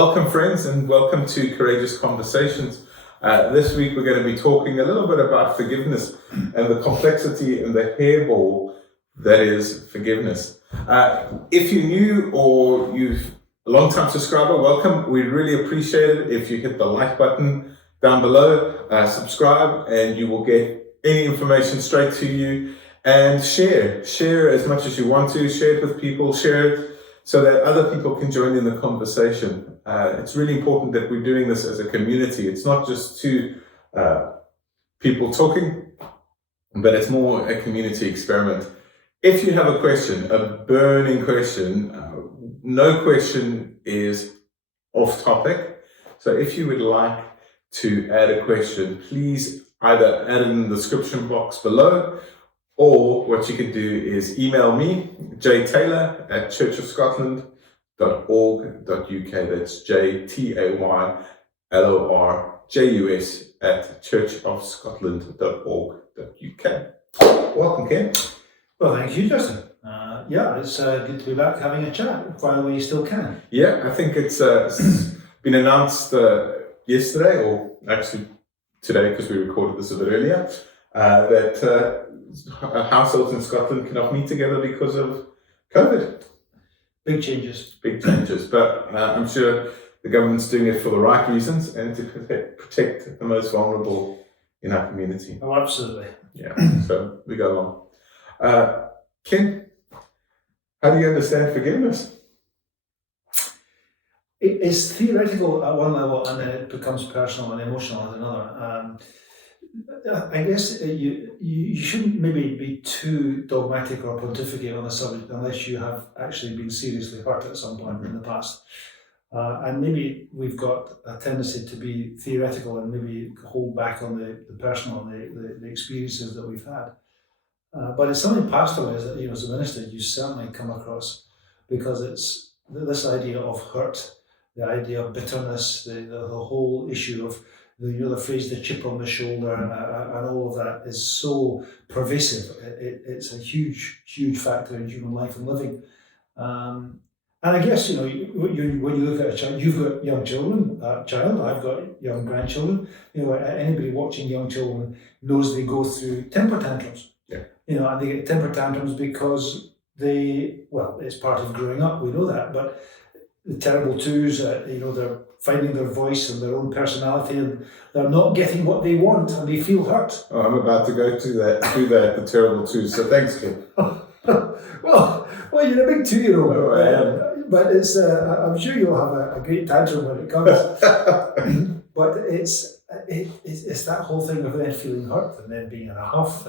Welcome, friends, and welcome to Courageous Conversations. This week we're going to be talking a little bit about forgiveness and the complexity and the hairball that is forgiveness. If you're new or you've a long-time subscriber, welcome. We'd really appreciate it if you hit the like button down below, subscribe, and you will get any information straight to you. And share as much as you want to, share it with people, share it so that other people can join in the conversation. It's really important that we're doing this as a community. It's not just two people talking, but it's more a community experiment. If you have a question, a burning question, no question is off topic. So if you would like to add a question, please either add it in the description box below, or what you can do is email me, jtaylor at churchofscotland.org.uk. That's jtaylorjus at churchofscotland.org.uk. Welcome, Ken. Well, thank you, Justin. It's good to be back having a chat while we still can. Yeah, I think it's been announced yesterday, or actually today, because we recorded this a bit earlier, that households in Scotland cannot meet together because of COVID. Big changes. But I'm sure the government's doing it for the right reasons and to protect the most vulnerable in our community. Oh, absolutely. Yeah, so we go along. Ken, how do you understand forgiveness? It's theoretical at one level, and then it becomes personal and emotional at another. I guess you shouldn't maybe be too dogmatic or pontificate on the subject unless you have actually been seriously hurt at some point in the past. And maybe we've got a tendency to be theoretical and maybe hold back on the personal and the experiences that we've had. But it's something pastorally, as a minister, you certainly come across, because it's this idea of hurt, the idea of bitterness, the whole issue of the phrase, the chip on the shoulder, and all of that is so pervasive. It's a huge factor in human life and living. And I guess, when you look at a child, you've got young children, I've got young grandchildren. Anybody watching young children knows they go through temper tantrums. Yeah. And they get temper tantrums because it's part of growing up, we know that, but the terrible twos, they're finding their voice and their own personality, and they're not getting what they want, and they feel hurt. Oh, I'm about to go through that, the terrible twos. So thanks, Ken. well, you're a big 2-year-old. Oh, I am. But it's, I'm sure you'll have a great tantrum when it comes. But it's that whole thing of then feeling hurt and then being in a huff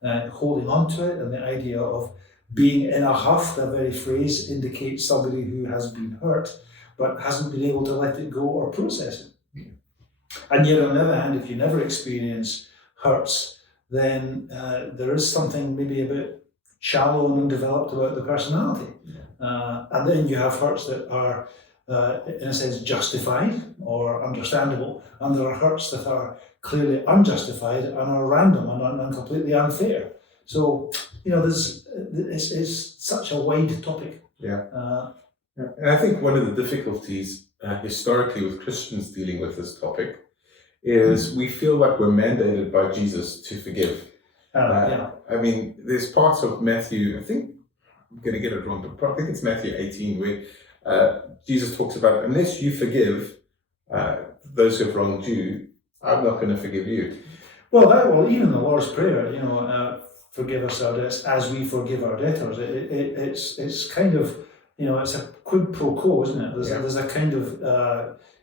and holding on to it, and the idea of being in a huff. That very phrase indicates somebody who has been hurt but hasn't been able to let it go or process it. And yet, on the other hand, if you never experience hurts, then there is something maybe a bit shallow and undeveloped about the personality. And then you have hurts that are, in a sense, justified or understandable, and there are hurts that are clearly unjustified and are random and completely unfair. So, it's such a wide topic. And I think one of the difficulties historically with Christians dealing with this topic is we feel like we're mandated by Jesus to forgive. I mean, there's parts of Matthew, I think I'm going to get it wrong, but I think it's Matthew 18, where Jesus talks about, unless you forgive those who have wronged you, I'm not going to forgive you. Well, even the Lord's Prayer, forgive us our debts as we forgive our debtors. It's kind of, it's a quid pro quo, isn't it? There's a kind of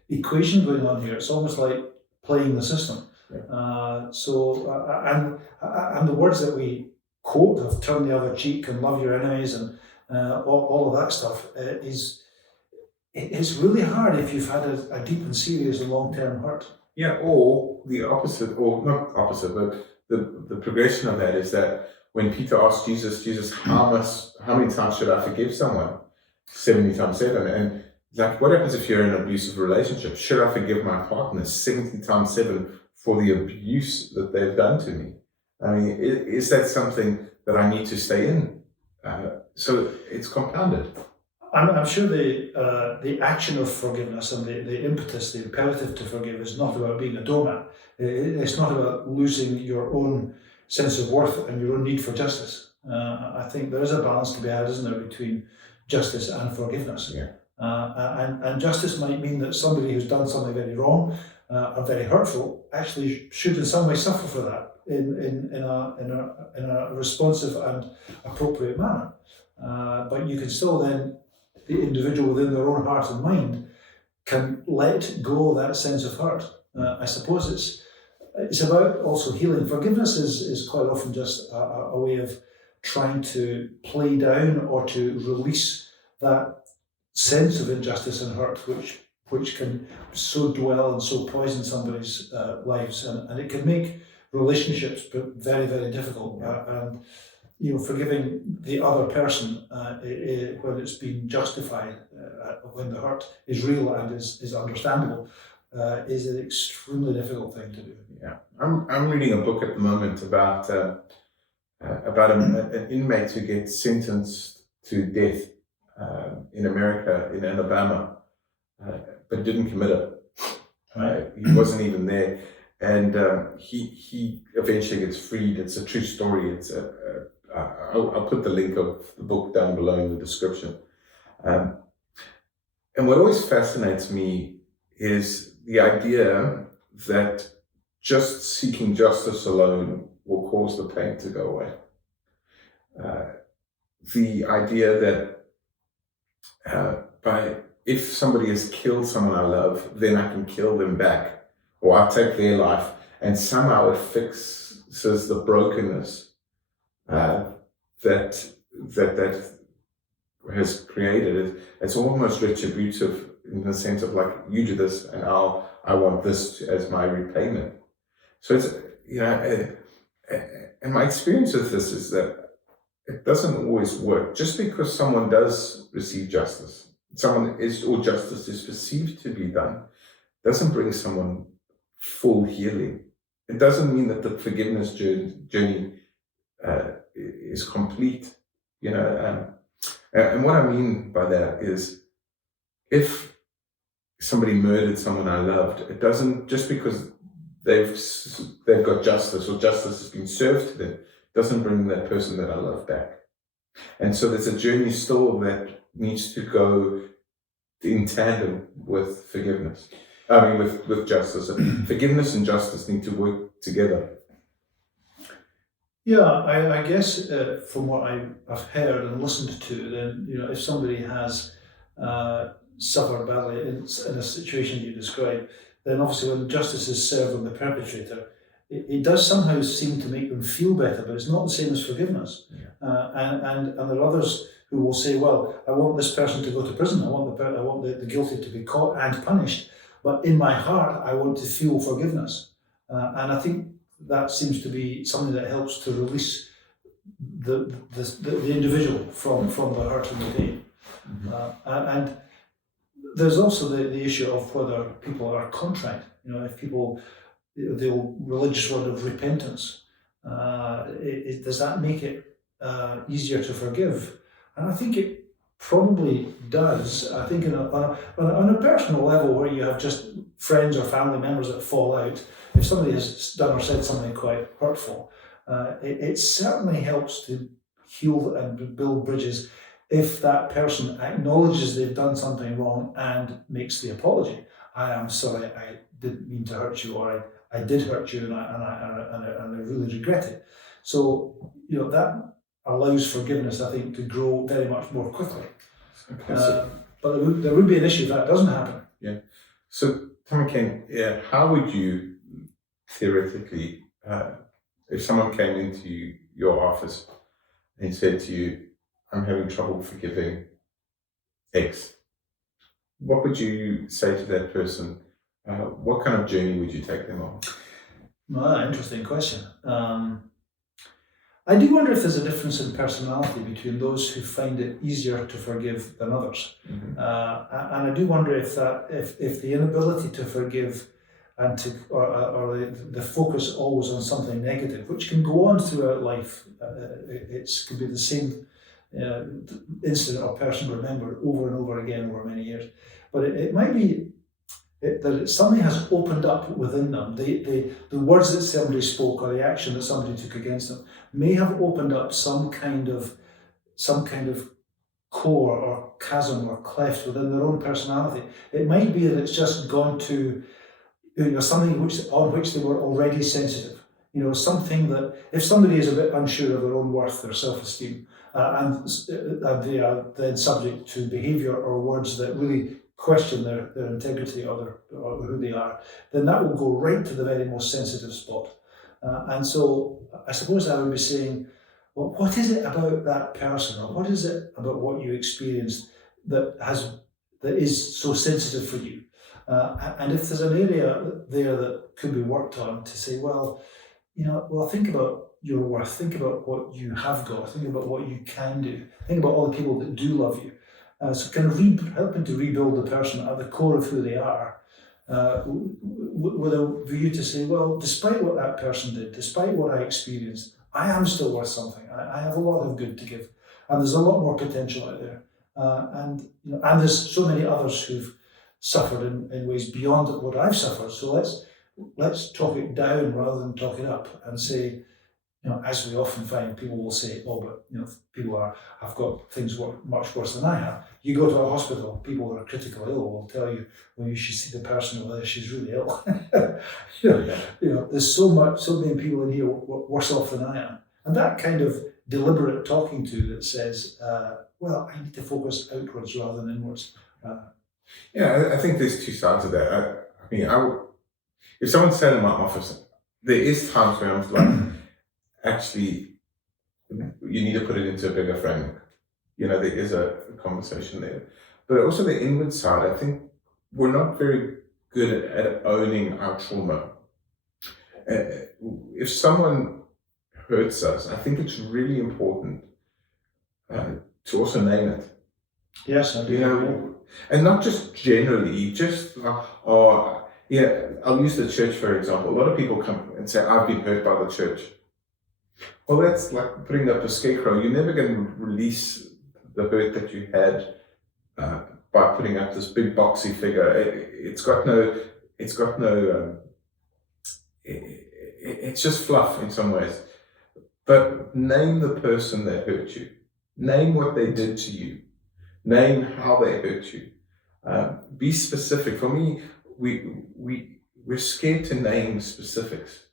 equation going on here. It's almost like playing the system. And the words that we quote of turn the other cheek and love your enemies and all of that stuff it's really hard if you've had a deep and serious and long-term hurt. Yeah, or the opposite, or not opposite, but the progression of that is that when Peter asked Jesus, how many times should I forgive someone? 70 times 7. And like, what happens if you're in an abusive relationship? Should I forgive my partner 70 times 7 for the abuse that they've done to me? I mean, is that something that I need to stay in? So it's compounded. I'm sure the action of forgiveness and the impetus, the imperative to forgive is not about being a doormat. It's not about losing your own sense of worth and your own need for justice. I think there is a balance to be had, isn't there, between justice and forgiveness. Yeah. And justice might mean that somebody who's done something very wrong or very hurtful actually should in some way suffer for that in a responsive and appropriate manner. But you can still then, the individual within their own heart and mind can let go of that sense of hurt. I suppose it's about also healing. Forgiveness is quite often just a way of trying to play down or to release that sense of injustice and hurt, which can so dwell and so poison somebody's lives, and it can make relationships very, very difficult. And forgiving the other person when it's been justified, when the hurt is real and is understandable, is an extremely difficult thing to do. Yeah, I'm reading a book at the moment about an inmate who gets sentenced to death in America, in Alabama, but didn't commit it. He wasn't even there, and he eventually gets freed. It's a true story. I'll put the link of the book down below in the description. And what always fascinates me is the idea that just seeking justice alone will cause the pain to go away. The idea that if somebody has killed someone I love, then I can kill them back, or I take their life, and somehow it fixes the brokenness that has created it. It's almost retributive in the sense of like, you do this and I want this as my repayment. So it's, and my experience with this is that it doesn't always work. Just because someone does receive justice, or justice is perceived to be done, doesn't bring someone full healing. It doesn't mean that the forgiveness journey is complete, and what I mean by that is, if somebody murdered someone I loved, it doesn't, just because they've got justice or justice has been served to them, doesn't bring that person that I love back. And so there's a journey still that needs to go in tandem with forgiveness. I mean, with justice. Forgiveness and justice need to work together. Yeah, I guess from what I've heard and listened to, then if somebody has suffered badly in a situation you described, then obviously when justice is served on the perpetrator, it does somehow seem to make them feel better, but it's not the same as forgiveness. Yeah. And there are others who will say, well, I want this person to go to prison. I want the guilty to be caught and punished, but in my heart, I want to feel forgiveness. And I think that seems to be something that helps to release the individual from the hurt and the pain. Mm-hmm. And there's also the issue of whether people are contrite. If people, the religious word of repentance, does that make it easier to forgive? And I think it probably does. I think on a personal level, where you have just friends or family members that fall out, if somebody has done or said something quite hurtful, it certainly helps to heal and build bridges if that person acknowledges they've done something wrong and makes the apology. I am sorry, I didn't mean to hurt you, or I did hurt you, and I really regret it. So that allows forgiveness, I think, to grow very much more quickly. But there would be an issue if that doesn't happen. Yeah. So, Tommy Ken, how would you theoretically, if someone came into your office and said to you, I'm having trouble forgiving X, what would you say to that person? What kind of journey would you take them on? Well, interesting question. I do wonder if there's a difference in personality between those who find it easier to forgive than others. Mm-hmm. And I do wonder if the inability to forgive and or the focus always on something negative, which can go on throughout life, it can be the same incident or person remembered over and over again over many years. But it might be that something has opened up within them. The words that somebody spoke or the action that somebody took against them may have opened up some kind of core or chasm or cleft within their own personality. It might be that it's just gone to something on which they were already sensitive. Something that if somebody is a bit unsure of their own worth, their self-esteem, and they are then subject to behaviour or words that really question their integrity or who they are, then that will go right to the very most sensitive spot. And so I suppose I would be saying, well, what is it about that person, or what is it about what you experienced that is so sensitive for you? And if there's an area there that could be worked on to say, well, think about your worth, think about what you have got, think about what you can do, think about all the people that do love you. So kind of helping to rebuild the person at the core of who they are, with a view to say, well, despite what that person did, despite what I experienced, I am still worth something. I have a lot of good to give, and there's a lot more potential out there. And there's so many others who've suffered in ways beyond what I've suffered. So let's talk it down rather than talk it up, and say, as we often find, people will say, oh, but people have got things much worse than I have. You go to a hospital, people who are critically ill will tell you, well, you should see the person over there, she's really ill. There's so many people in here worse off than I am. And that kind of deliberate talking to that says, well, I need to focus outwards rather than inwards. I think there's two sides of that. If someone said in my office, there is times where I'm like, actually, you need to put it into a bigger framework. There is a conversation there. But also the inward side, I think we're not very good at owning our trauma. If someone hurts us, I think it's really important to also name it. Yes, I do. And not just generally, just I'll use the church for example. A lot of people come and say, I've been hurt by the church. Well, that's like putting up a scarecrow. You're never going to release the hurt that you had by putting up this big boxy figure. It's just fluff in some ways. But name the person that hurt you. Name what they did to you. Name how they hurt you. Be specific. For me, we're scared to name specifics.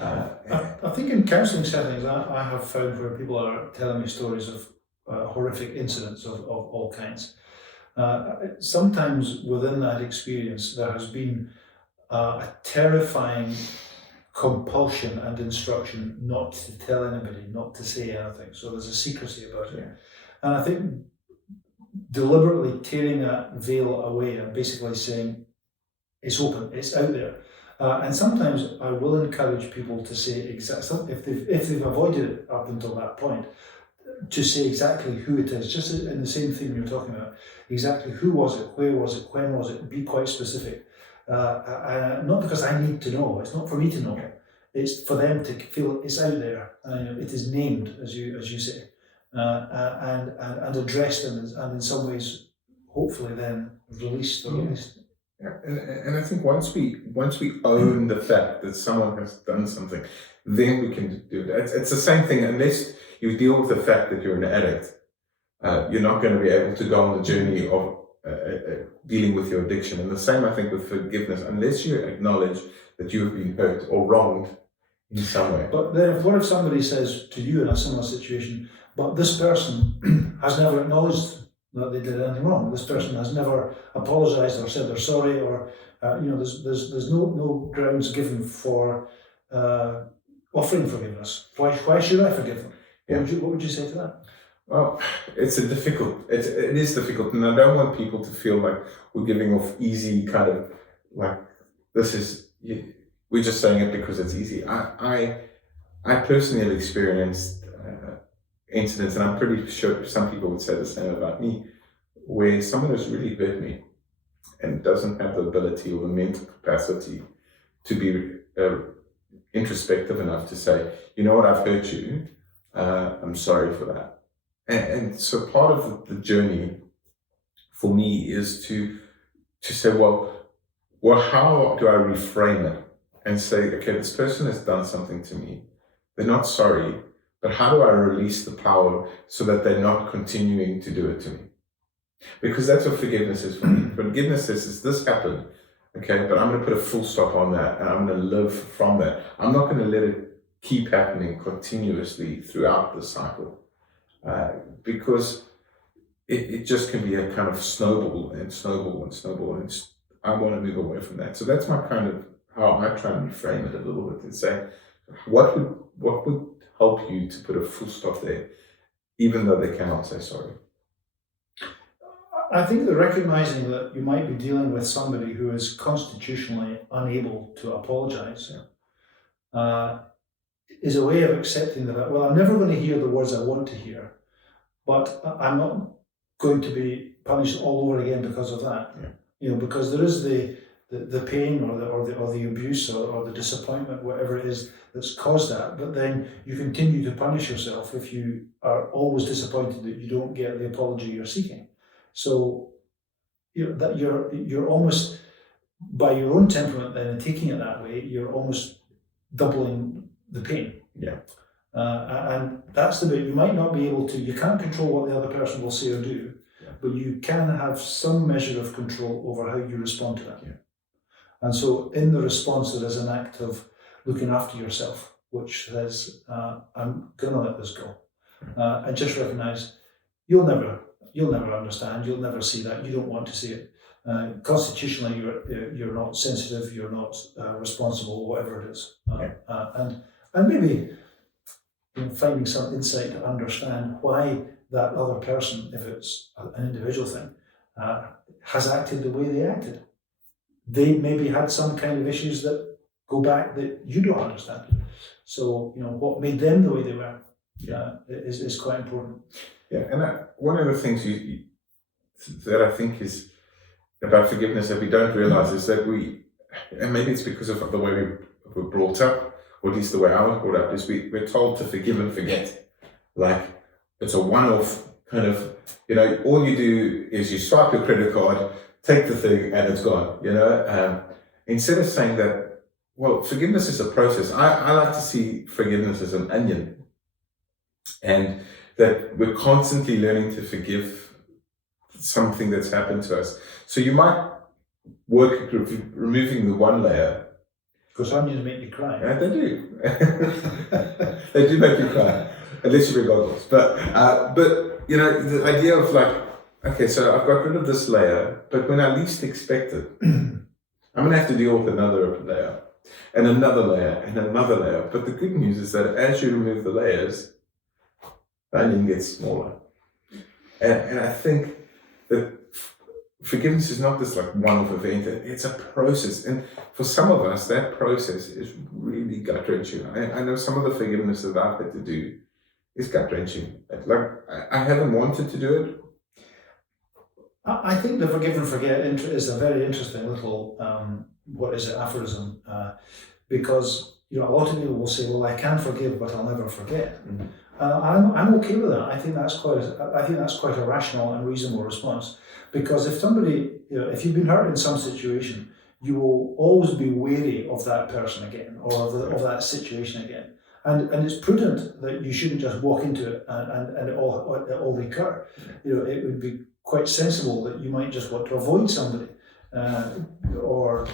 I think in counselling settings, I have found where people are telling me stories of horrific incidents of all kinds. Sometimes within that experience, there has been a terrifying compulsion and instruction not to tell anybody, not to say anything. So there's a secrecy about it. And I think deliberately tearing that veil away and basically saying, it's open, it's out there. And sometimes I will encourage people to say exactly, if they've avoided it up until that point, to say exactly who it is, just in the same thing you're talking about. Exactly who was it, where was it, when was it, be quite specific. Not because I need to know, it's not for me to know, it's for them to feel it's out there, it is named, as you say, and addressed and in some ways, hopefully then released or released. Yeah, and I think once we own the fact that someone has done something, then we can do that. It's the same thing. Unless you deal with the fact that you're an addict, you're not going to be able to go on the journey of dealing with your addiction. And the same, I think, with forgiveness. Unless you acknowledge that you have been hurt or wronged in some way. But then, what if somebody says to you in a similar situation, but this person has never acknowledged that they did anything wrong. This person has never apologised or said they're sorry, or there's no grounds given for offering forgiveness. Why should I forgive them? Yeah. What would you say to that? Well, it is difficult, and I don't want people to feel like we're giving off easy kind of like we're just saying it because it's easy. I personally have experienced incidents, and I'm pretty sure some people would say the same about me, where someone has really hurt me and doesn't have the ability or the mental capacity to be introspective enough to say, you know what, I've hurt you, I'm sorry for that. And so part of the journey for me is to say, well, how do I reframe it and say, okay, this person has done something to me. They're not sorry, but how do I release the power so that they're not continuing to do it to me? Because that's what forgiveness is for me. Forgiveness is this happened, okay, but I'm going to put a full stop on that and I'm going to live from that. I'm not going to let it keep happening continuously throughout the cycle, because it just can be a kind of snowball and snowball and snowball, and I want to move away from that. So that's my kind of how I try and reframe it a little bit and say, what would help you to put a full stop there, even though they cannot say sorry? I think that recognizing that you might be dealing with somebody who is constitutionally unable to apologize is a way of accepting that, well, I'm never going to hear the words I want to hear, but I'm not going to be punished all over again because of that. Yeah. Because there is the pain or the abuse or the disappointment, whatever it is that's caused that, but then you continue to punish yourself if you are always disappointed that you don't get the apology you're seeking. So you're almost, by your own temperament then, and taking it that way, you're almost doubling the pain. Yeah. And that's the bit you might not be able to, you can't control what the other person will say or do, but you can have some measure of control over how you respond to that. Yeah. And so in the response, there is an act of looking after yourself, which says, I'm going to let this go. And just recognize you'll never understand, you'll never see that, you don't want to see it. Constitutionally, you're not sensitive, you're not responsible, whatever it is. And maybe finding some insight to understand why that other person, if it's an individual thing, has acted the way they acted. They maybe had some kind of issues that go back that you don't understand. So, what made them the way they were is quite important. Yeah, and one of the things that I think is about forgiveness that we don't realize is that and maybe it's because of the way we were brought up, or at least the way I was brought up, is we're told to forgive and forget. Like, it's a one-off kind of, all you do is you swipe your credit card, take the thing, and it's gone, instead of saying that, well, forgiveness is a process. I like to see forgiveness as an onion, and that we're constantly learning to forgive something that's happened to us. So you might work at removing the one layer. Because onions make you cry. Yeah, they do. They do make you cry, unless you're goggles. But the idea of like, okay, so I've got rid of this layer, but when I least expect it, I'm going to have to deal with another layer, and another layer, and another layer. But the good news is that as you remove the layers, the onion gets smaller. And I think that forgiveness is not this like one-off event, it's a process. And for some of us, that process is really gut-wrenching. I know some of the forgiveness that I've had to do is gut-wrenching. Like, I haven't wanted to do it. I think the forgive and forget is a very interesting little, aphorism, because a lot of people will say, well, I can forgive, but I'll never forget. Mm-hmm. I'm okay with that. I think that's quite a rational and reasonable response, because if somebody, if you've been hurt in some situation, you will always be wary of that person again, or of that situation again. And it's prudent that you shouldn't just walk into it and it all recur. It would be quite sensible that you might just want to avoid somebody or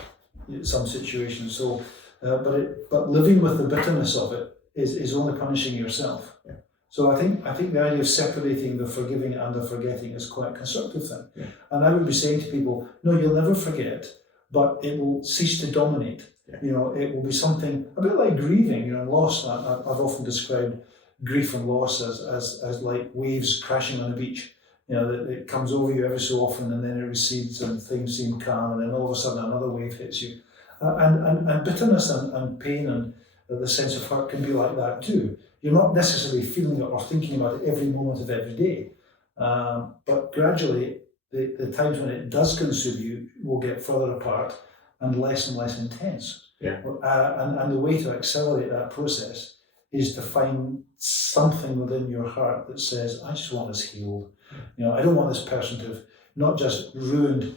some situation. So, but living with the bitterness of it is only punishing yourself. Yeah. So I think the idea of separating the forgiving and the forgetting is quite a constructive thing. Yeah. And I would be saying to people, no, you'll never forget, but it will cease to dominate. Yeah. It will be something a bit like grieving, and loss. I've often described grief and loss as like waves crashing on a beach. That it comes over you every so often, and then it recedes, and things seem calm, and then all of a sudden another wave hits you. And bitterness and pain and the sense of hurt can be like that too. You're not necessarily feeling it or thinking about it every moment of every day, but gradually the times when it does consume you will get further apart and less intense. Yeah. And the way to accelerate that process is to find something within your heart that says, I just want this healed. I don't want this person to have not just ruined,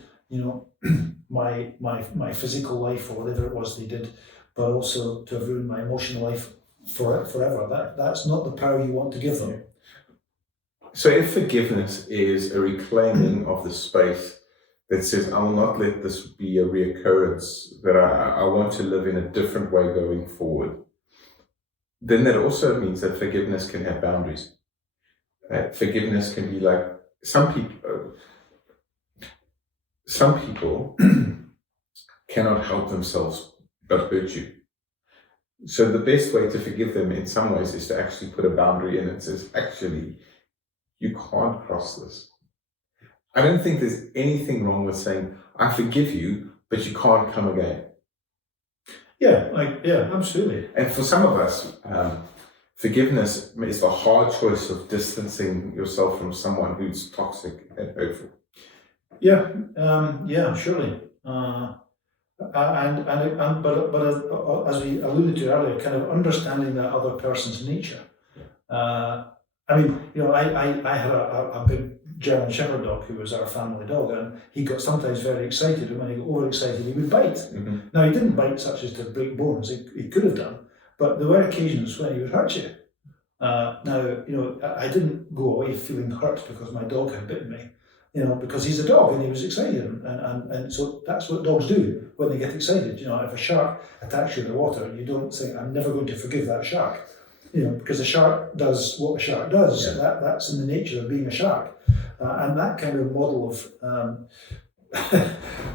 my physical life or whatever it was they did, but also to have ruined my emotional life forever. That's not the power you want to give them. So if forgiveness is a reclaiming of the space that says, I will not let this be a reoccurrence, that I want to live in a different way going forward, then that also means that forgiveness can have boundaries. Forgiveness can be like, some people cannot help themselves but hurt you. So the best way to forgive them in some ways is to actually put a boundary in and says, actually, you can't cross this. I don't think there's anything wrong with saying, I forgive you, but you can't come again. Yeah, absolutely. And for some of us, forgiveness is the hard choice of distancing yourself from someone who's toxic and hurtful. Yeah, surely. But as we alluded to earlier, kind of understanding that other person's nature. I had a big German Shepherd dog who was our family dog, and he got sometimes very excited, and when he got overexcited, he would bite. Mm-hmm. Now, he didn't bite such as to break bones, he could have done, but there were occasions when he would hurt you. I didn't go away feeling hurt because my dog had bitten me, because he's a dog and he was excited, and so that's what dogs do when they get excited. If a shark attacks you in the water, you don't think, I'm never going to forgive that shark, because the shark does what a shark does. Yeah. That's in the nature of being a shark. And that kind of model of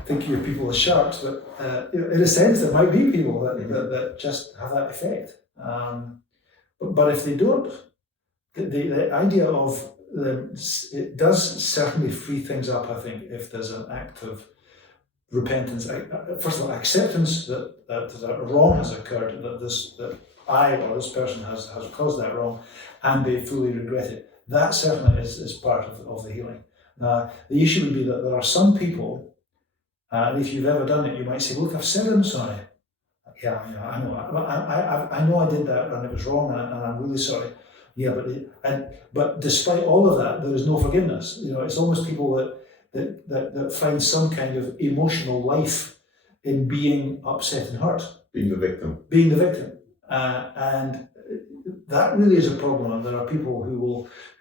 thinking of people as sharks, but in a sense, there might be people that just have that effect. But if they don't, the idea of it does certainly free things up, I think, if there's an act of repentance. First of all, acceptance that a wrong has occurred, that I or this person has caused that wrong, and they fully regret it. That certainly is part of the healing. The issue would be that there are some people, and if you've ever done it, you might say, look, I've said I'm sorry. Yeah, I know. I know I did that and it was wrong, and I'm really sorry. Yeah, but despite all of that, there is no forgiveness. It's almost people that find some kind of emotional life in being upset and hurt. Being the victim. And that really is a problem, and there are people who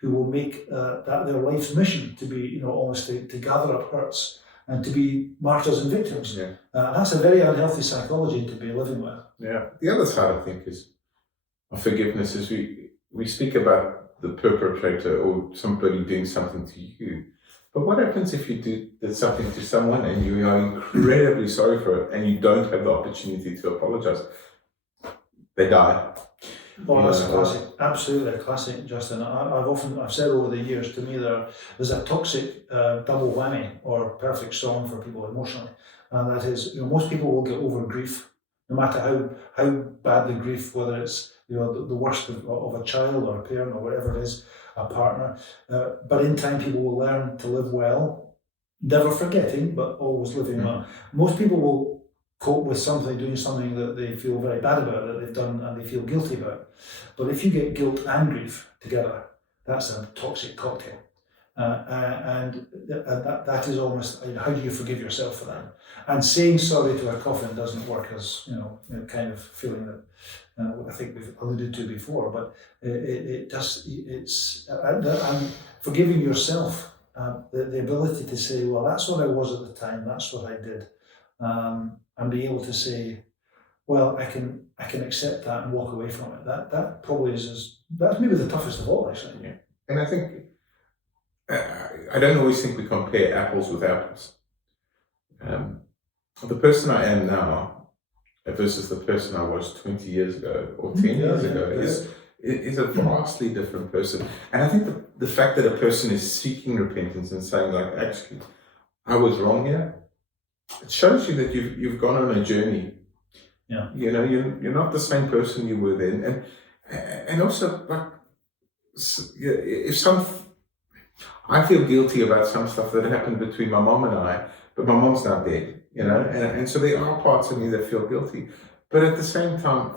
will make that their life's mission to be, almost to gather up hurts and to be martyrs and victims. Yeah. That's a very unhealthy psychology to be living with. Yeah. The other side, I think, is of forgiveness is we speak about the perpetrator or somebody doing something to you. But what happens if you did something to someone and you are incredibly sorry for it and you don't have the opportunity to apologize? They die. Well, that's a classic, absolutely a classic, Justin. I've said over the years, to me there's a toxic double whammy or perfect storm for people emotionally, and that is, most people will get over grief, no matter how bad the grief, whether it's the worst of a child or a parent or whatever it is, a partner. But in time, people will learn to live well, never forgetting, but always living well. Most people will cope with doing something that they feel very bad about, that they've done and they feel guilty about. But if you get guilt and grief together, that's a toxic cocktail. And that is almost, how do you forgive yourself for that? And saying sorry to a coffin doesn't work as, kind of feeling that I think we've alluded to before, but and forgiving yourself, the ability to say, well, that's what I was at the time, that's what I did. And be able to say, well, I can accept that and walk away from it. That probably that's maybe the toughest of all, actually. Yeah. And I think I don't always think we compare apples with apples. The person I am now versus the person I was 20 years ago or 10 years ago is a vastly different person. And I think the fact that a person is seeking repentance and saying, like, actually, I was wrong here, it shows you that you've gone on a journey. Yeah. You're not the same person you were then. And also, like, I feel guilty about some stuff that happened between my mom and I, but my mom's not dead, and so there are parts of me that feel guilty. But at the same time,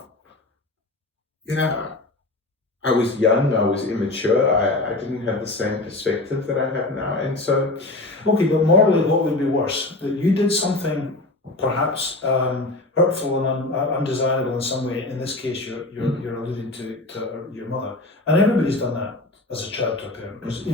I was young, I was immature, I didn't have the same perspective that I have now. And so, Okay, but morally, what would be worse? That you did something perhaps hurtful and undesirable in some way. In this case, you're alluding to your mother, and everybody's done that as a child to a parent, because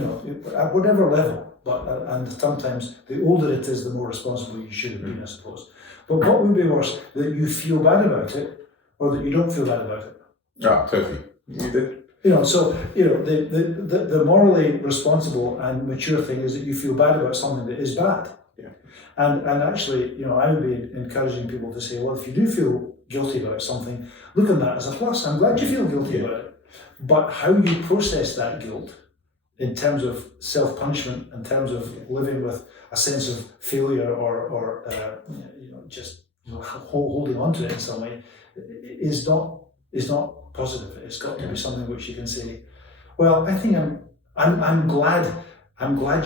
at whatever level. But and sometimes the older it is, the more responsible you should have been, I suppose. But what would be worse, that you feel bad about it, or that you don't feel bad about it? yeah, totally. You did. The morally responsible and mature thing is that you feel bad about something that is bad. Yeah. And actually, I would be encouraging people to say, well, if you do feel guilty about something, look at that as a plus. I'm glad you feel guilty about it. But how you process that guilt in terms of self-punishment, in terms of living with a sense of failure or just holding on to it in some way, is not positive. It's got to be something which you can say, well, I think I'm glad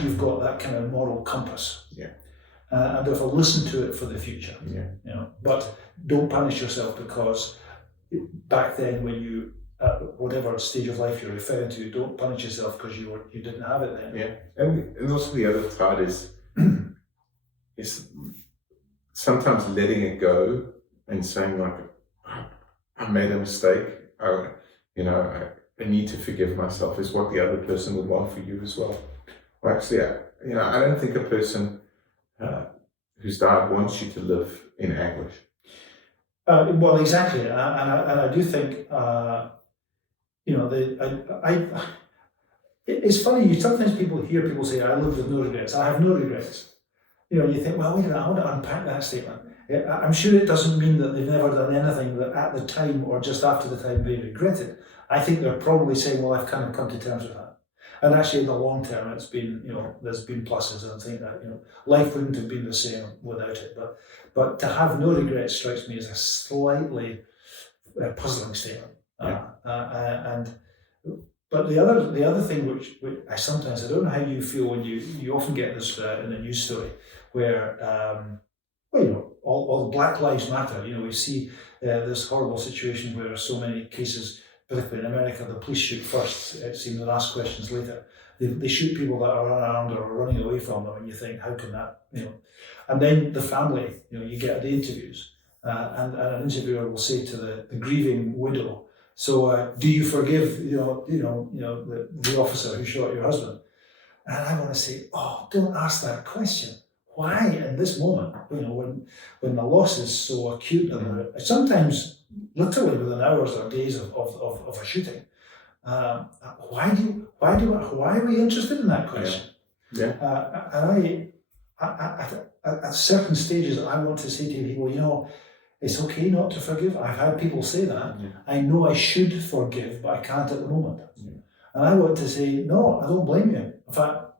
you've got that kind of moral compass. Yeah. And therefore listen to it for the future. Yeah. But don't punish yourself, because back then when you whatever stage of life you're referring to, don't punish yourself because you didn't have it then. Yeah. And also the other side is sometimes letting it go and saying, like, I made a mistake. I need to forgive myself, is what the other person would want for you as well. Well, actually, I don't think a person who's died wants you to live in anguish. Well, exactly, and I do think it's funny. Sometimes hear people say, "I live with no regrets." I have no regrets. You think, well, wait a minute, I want to unpack that statement. I'm sure it doesn't mean that they've never done anything that at the time or just after the time they regretted. I think they're probably saying, well, I've kind of come to terms with that. And actually, in the long term, it's been, there's been pluses, and I think that, life wouldn't have been the same without it. But to have no regrets strikes me as a slightly puzzling statement. But the other thing which I don't know how you feel when you often get this in a news story where all Black Lives Matter. We see this horrible situation where so many cases, particularly in America, the police shoot first, it seems, and ask questions later. They shoot people that are unarmed or are running away from them, and you think, how can that, And then the family, you get the interviews, and an interviewer will say to the grieving widow, so do you forgive, the officer who shot your husband? And I want to say, don't ask that question. Why in this moment, when the loss is so acute, and sometimes literally within hours or days of a shooting, why are we interested in that question? And at certain stages, I want to say to people, it's okay not to forgive. I've had people say that. Yeah. I know I should forgive, but I can't at the moment. Yeah. And I want to say, no, I don't blame you. In fact,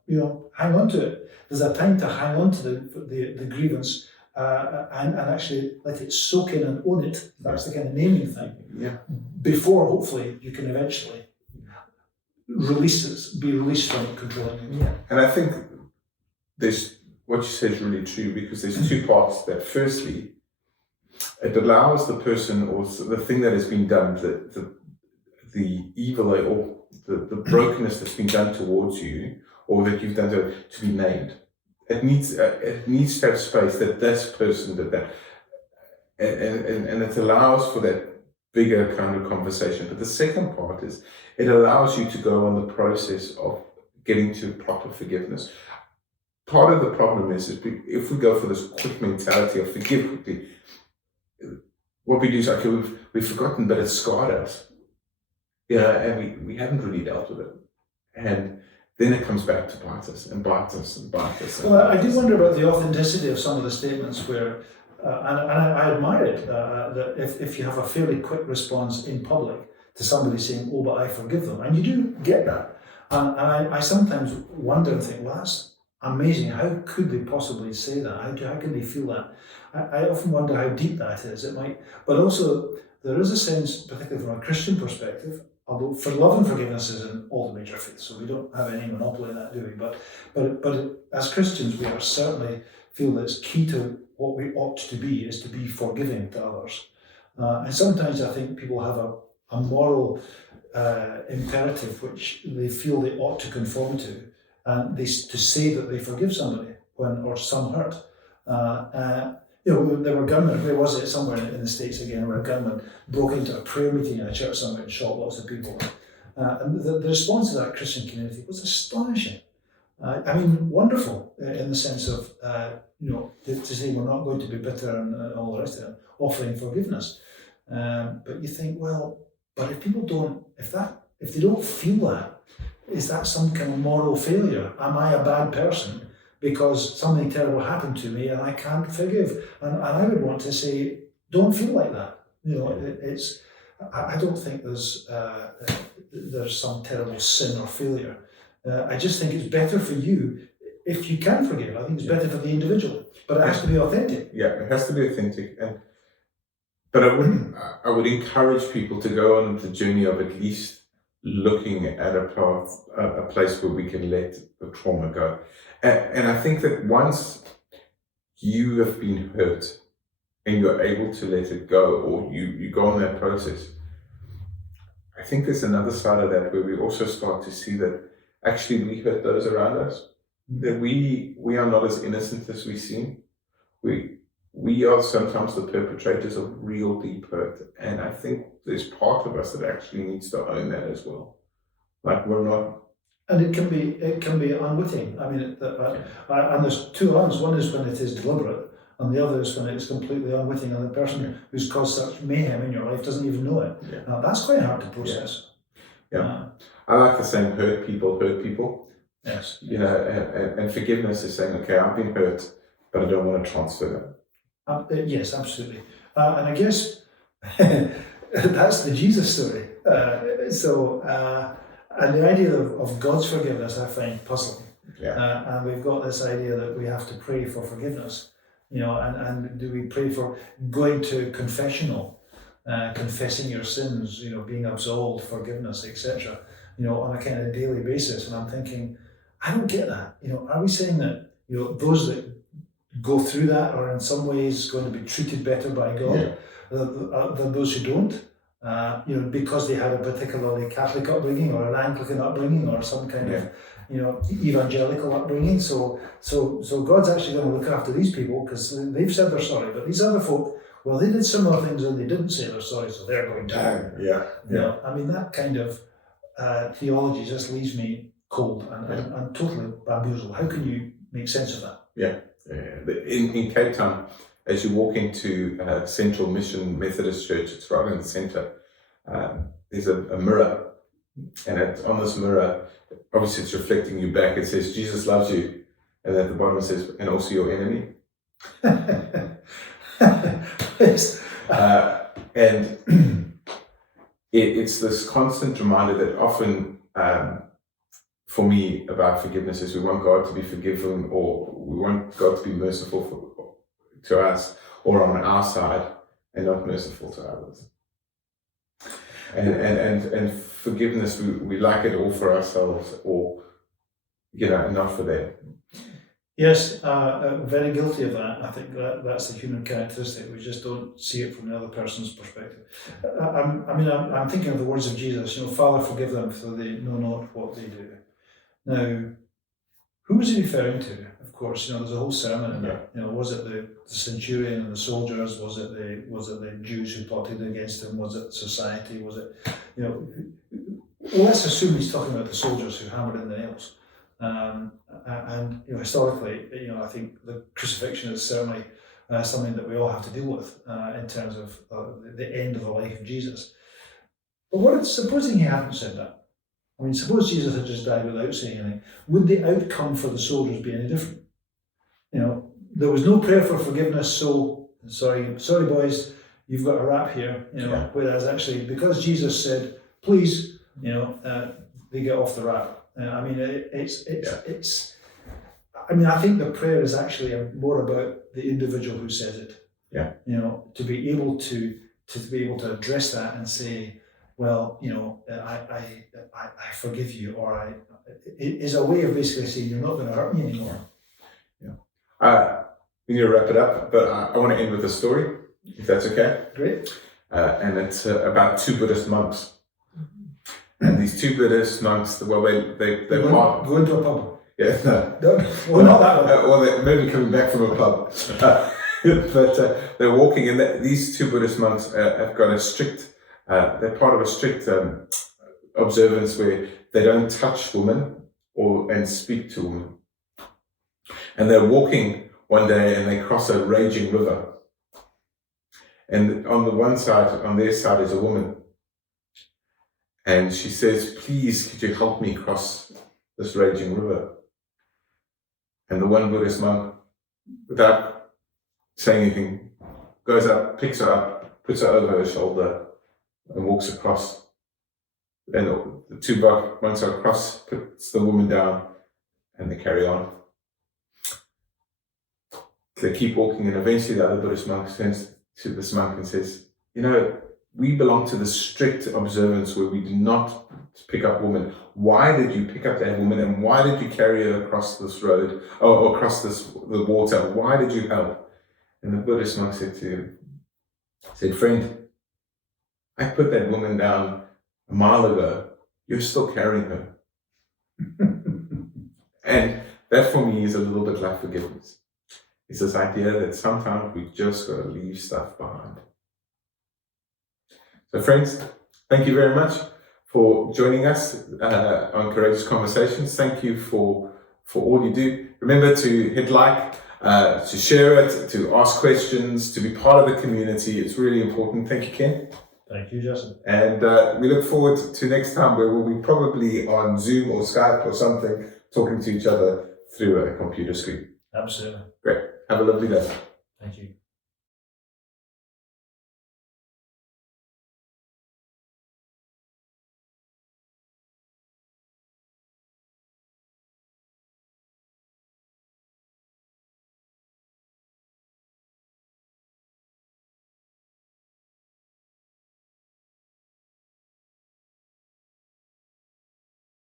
hang on to it. There's a time to hang on to the grievance and actually let it soak in and own it. That's the kind of naming thing. Yeah. Before, hopefully, you can eventually be released from controlling it. Yeah. And I think what you said is really true, because there's two parts to that. Firstly, it allows the person, or the thing that has been done, the evil or the brokenness that's been done towards you, or that you've done to be named. It needs to have space that this person did that, and it allows for that bigger kind of conversation. But the second part is it allows you to go on the process of getting to proper forgiveness. Part of the problem is if we go for this quick mentality of forgive quickly, what we do is, okay, we've forgotten, but it's scarred us. And we haven't really dealt with it. And then it comes back to bite us and bite us and bite us. Well, I do wonder about the authenticity of some of the statements where, and I admire it, that if you have a fairly quick response in public to somebody saying, oh, but I forgive them, and you do get that. And I sometimes wonder and think, well, that's amazing. How could they possibly say that? How can they feel that? I often wonder how deep that is. It might, but also there is a sense, particularly from a Christian perspective, although for love and forgiveness is in all the major faiths, so we don't have any monopoly in that, do we? But as Christians, we are certainly feel that it's key to what we ought to be is to be forgiving to others. And sometimes I think people have a moral imperative which they feel they ought to conform to, and to say that they forgive somebody or some hurt. There were gunmen. Where was it? Somewhere in the States again, where a gunman broke into a prayer meeting in a church somewhere and shot lots of people. And the response of that Christian community was astonishing. Wonderful in the sense of to say we're not going to be bitter and all the rest of it, offering forgiveness. But you think, well, but if people don't, if they don't feel that, is that some kind of moral failure? Am I a bad person because something terrible happened to me and I can't forgive? And I would want to say, don't feel like that. I don't think there's some terrible sin or failure. I just think it's better for you if you can forgive. I think it's better for the individual, but it has to be authentic. Yeah, it has to be authentic. But I would encourage people to go on the journey of at least looking at a place where we can let the trauma go. And I think that once you have been hurt and you're able to let it go, or you go on that process, I think there's another side of that where we also start to see that actually we hurt those around us, that we are not as innocent as we seem. We are sometimes the perpetrators of real deep hurt, and I think there's part of us that actually needs to own that as well. Like we're not. And it can be unwitting. And there's two ends. One is when it is deliberate, and the other is when it's completely unwitting, and the person who's caused such mayhem in your life doesn't even know it. Yeah. That's quite hard to process. Yeah. I like the saying, hurt people. Yes. And forgiveness is saying, okay, I've been hurt, but I don't want to transfer that. Yes, absolutely. And I guess that's the Jesus story. And the idea of God's forgiveness I find puzzling. Yeah. And we've got this idea that we have to pray for forgiveness. And do we pray for going to confessional, confessing your sins, being absolved, forgiveness, etc., on a kind of daily basis? And I'm thinking, I don't get that. Are we saying that, those that go through that are in some ways going to be treated better by God than those who don't, because they had a particularly Catholic upbringing or an Anglican upbringing or some kind of, evangelical upbringing. So God's actually going to look after these people because they've said they're sorry, but these other folk, well, they did similar things and they didn't say they're sorry, so they're going down. That kind of theology just leaves me cold and totally bamboozled. How can you make sense of that? Yeah. In Cape Town, as you walk into Central Mission Methodist Church, it's right in the center. There's a mirror, and on this mirror, obviously it's reflecting you back. It says, Jesus loves you. And at the bottom it says, and also your enemy. Yes. And it's this constant reminder that often, for me, about forgiveness is we want God to be forgiven, or we want God to be merciful to us, or on our side, and not merciful to others. And forgiveness, we like it all for ourselves, or and not for them. Yes, very guilty of that. I think that's the human characteristic. We just don't see it from the other person's perspective. I'm thinking of the words of Jesus. Father, forgive them, for they know not what they do. Now, who was he referring to? Of course, there's a whole sermon in there. Was it the centurion and the soldiers? Was it the Jews who plotted against him? Was it society? Was it, well, let's assume he's talking about the soldiers who hammered in the nails. And historically, I think the crucifixion is certainly something that we all have to deal with in terms of the end of the life of Jesus. But supposing he hadn't said that? Suppose Jesus had just died without saying anything. Would the outcome for the soldiers be any different? There was no prayer for forgiveness, so sorry boys, you've got a rap here. Whereas actually, because Jesus said, please, they get off the rap. I think the prayer is actually more about the individual who says it. Yeah. To be able to address that and say, well, I forgive you, or it is a way of basically saying you're not going to hurt me anymore. We need to wrap it up, but I want to end with a story, if that's okay. Great. and it's about two Buddhist monks. And these two Buddhist monks, well, they Go into a pub. Yeah, no. Well, not that one. Or they're maybe coming back from a pub. But they're walking, and these two Buddhist monks have got a strict, they're part of a strict observance where they don't touch women and speak to women. And they're walking one day and they cross a raging river. And on their side is a woman. And she says, "Please, could you help me cross this raging river?" And the one Buddhist monk, without saying anything, goes up, picks her up, puts her over her shoulder, and walks across. And the two monks are across, puts the woman down, and they carry on. They keep walking, and eventually the other Buddhist monk turns to this monk and says, "We belong to the strict observance where we do not pick up women. Why did you pick up that woman, and why did you carry her across this road, or across the water? Why did you help?" And the Buddhist monk said to him, "Friend, I put that woman down a mile ago. You're still carrying her." And that for me is a little bit like forgiveness. It's this idea that sometimes we just got to leave stuff behind. So friends, thank you very much for joining us on Courageous Conversations. Thank you for all you do. Remember to hit like, to share it, to ask questions, to be part of the community. It's really important. Thank you, Ken. Thank you, Justin. And we look forward to next time, where we'll be probably on Zoom or Skype or something, talking to each other through a computer screen. Absolutely. Great. Have a lovely day. Thank you.